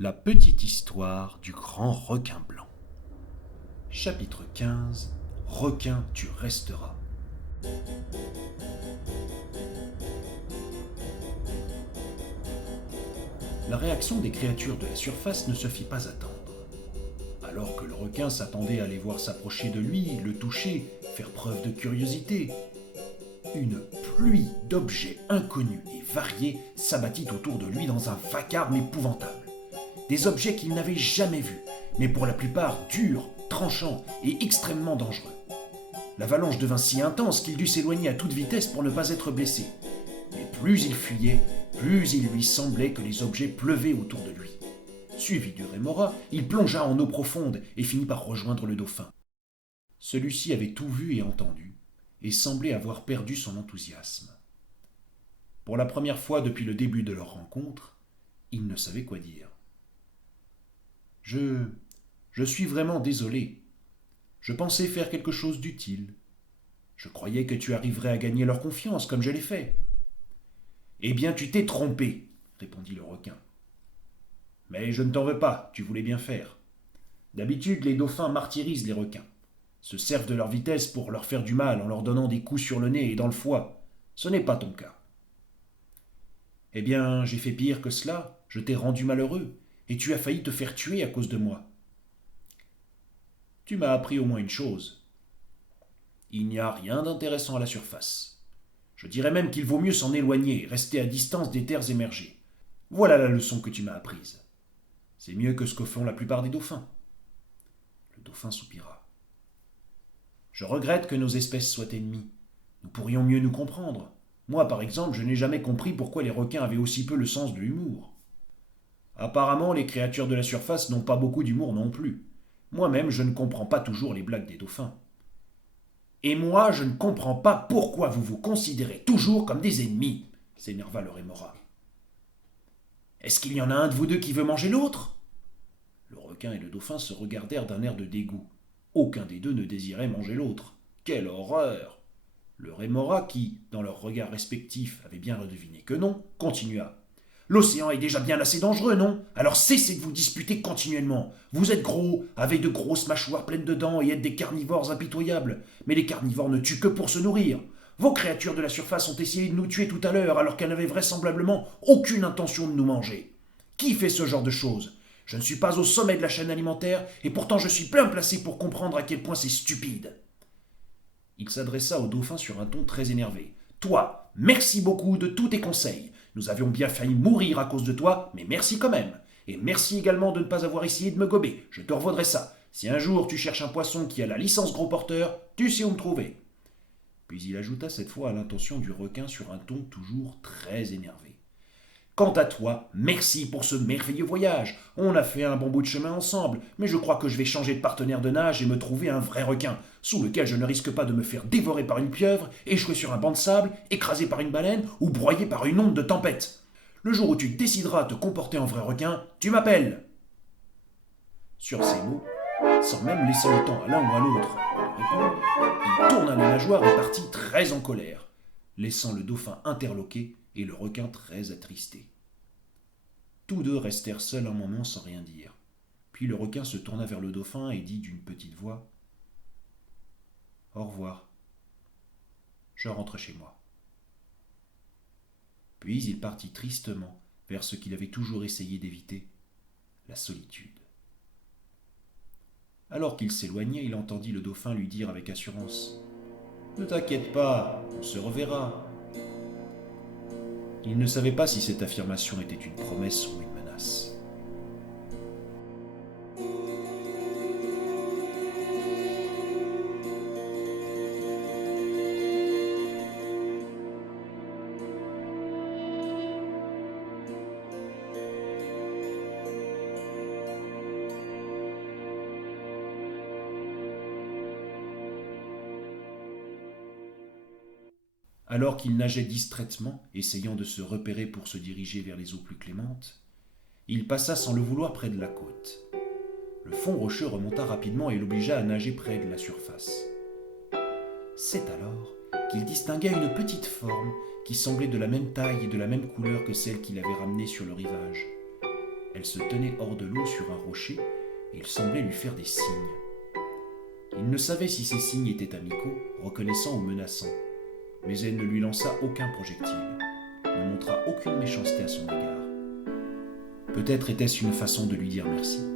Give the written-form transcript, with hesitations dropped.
La petite histoire du grand requin blanc. Chapitre 15. Requin, tu resteras. La réaction des créatures de la surface ne se fit pas attendre. Alors que le requin s'attendait à les voir s'approcher de lui, le toucher, faire preuve de curiosité, une pluie d'objets inconnus et variés s'abattit autour de lui dans un vacarme épouvantable. Des objets qu'il n'avait jamais vus, mais pour la plupart durs, tranchants et extrêmement dangereux. L'avalanche devint si intense qu'il dut s'éloigner à toute vitesse pour ne pas être blessé. Mais plus il fuyait, plus il lui semblait que les objets pleuvaient autour de lui. Suivi du rémora, il plongea en eau profonde et finit par rejoindre le dauphin. Celui-ci avait tout vu et entendu, et semblait avoir perdu son enthousiasme. Pour la première fois depuis le début de leur rencontre, il ne savait quoi dire. Je suis vraiment désolé. Je pensais faire quelque chose d'utile. Je croyais que tu arriverais à gagner leur confiance, comme je l'ai fait. Eh bien, tu t'es trompé, répondit le requin. Mais je ne t'en veux pas, tu voulais bien faire. D'habitude, les dauphins martyrisent les requins, se servent de leur vitesse pour leur faire du mal en leur donnant des coups sur le nez et dans le foie. Ce n'est pas ton cas. Eh bien, j'ai fait pire que cela, je t'ai rendu malheureux, et tu as failli te faire tuer à cause de moi. Tu m'as appris au moins une chose. Il n'y a rien d'intéressant à la surface. Je dirais même qu'il vaut mieux s'en éloigner, rester à distance des terres émergées. Voilà la leçon que tu m'as apprise. C'est mieux que ce que font la plupart des dauphins. Le dauphin soupira. Je regrette que nos espèces soient ennemies. Nous pourrions mieux nous comprendre. Moi, par exemple, je n'ai jamais compris pourquoi les requins avaient aussi peu le sens de l'humour. Apparemment, les créatures de la surface n'ont pas beaucoup d'humour non plus. Moi-même, je ne comprends pas toujours les blagues des dauphins. Et moi, je ne comprends pas pourquoi vous vous considérez toujours comme des ennemis, s'énerva le rémora. Est-ce qu'il y en a un de vous deux qui veut manger l'autre? Le requin et le dauphin se regardèrent d'un air de dégoût. Aucun des deux ne désirait manger l'autre. Quelle horreur! Le rémora, qui, dans leurs regards respectifs, avait bien deviné que non, continua. L'océan est déjà bien assez dangereux, non? Alors cessez de vous disputer continuellement. Vous êtes gros, avec de grosses mâchoires pleines de dents et êtes des carnivores impitoyables. Mais les carnivores ne tuent que pour se nourrir. Vos créatures de la surface ont essayé de nous tuer tout à l'heure alors qu'elles n'avaient vraisemblablement aucune intention de nous manger. Qui fait ce genre de choses? Je ne suis pas au sommet de la chaîne alimentaire et pourtant je suis bien placé pour comprendre à quel point c'est stupide. Il s'adressa au dauphin sur un ton très énervé. Toi, merci beaucoup de tous tes conseils. Nous avions bien failli mourir à cause de toi, mais merci quand même. Et merci également de ne pas avoir essayé de me gober. Je te revaudrai ça. Si un jour tu cherches un poisson qui a la licence gros porteur, tu sais où me trouver. Puis il ajouta cette fois à l'intention du requin sur un ton toujours très énervé. Quant à toi, merci pour ce merveilleux voyage. On a fait un bon bout de chemin ensemble, mais je crois que je vais changer de partenaire de nage et me trouver un vrai requin, sous lequel je ne risque pas de me faire dévorer par une pieuvre, échouer sur un banc de sable, écrasé par une baleine ou broyé par une onde de tempête. Le jour où tu décideras à te comporter en vrai requin, tu m'appelles. Sur ces mots, sans même laisser le temps à l'un ou à l'autre de répondre, il tourna les nageoires et partit très en colère, laissant le dauphin interloqué et le requin très attristé. Tous deux restèrent seuls un moment sans rien dire. Puis le requin se tourna vers le dauphin et dit d'une petite voix « Au revoir. Je rentre chez moi. » Puis il partit tristement vers ce qu'il avait toujours essayé d'éviter, la solitude. Alors qu'il s'éloignait, il entendit le dauphin lui dire avec assurance « Ne t'inquiète pas, on se reverra. » Il ne savait pas si cette affirmation était une promesse ou une menace. Alors qu'il nageait distraitement, essayant de se repérer pour se diriger vers les eaux plus clémentes, il passa sans le vouloir près de la côte. Le fond rocheux remonta rapidement et l'obligea à nager près de la surface. C'est alors qu'il distingua une petite forme qui semblait de la même taille et de la même couleur que celle qu'il avait ramenée sur le rivage. Elle se tenait hors de l'eau sur un rocher et il semblait lui faire des signes. Il ne savait si ces signes étaient amicaux, reconnaissants ou menaçants, mais elle ne lui lança aucun projectile, ne montra aucune méchanceté à son égard. Peut-être était-ce une façon de lui dire merci.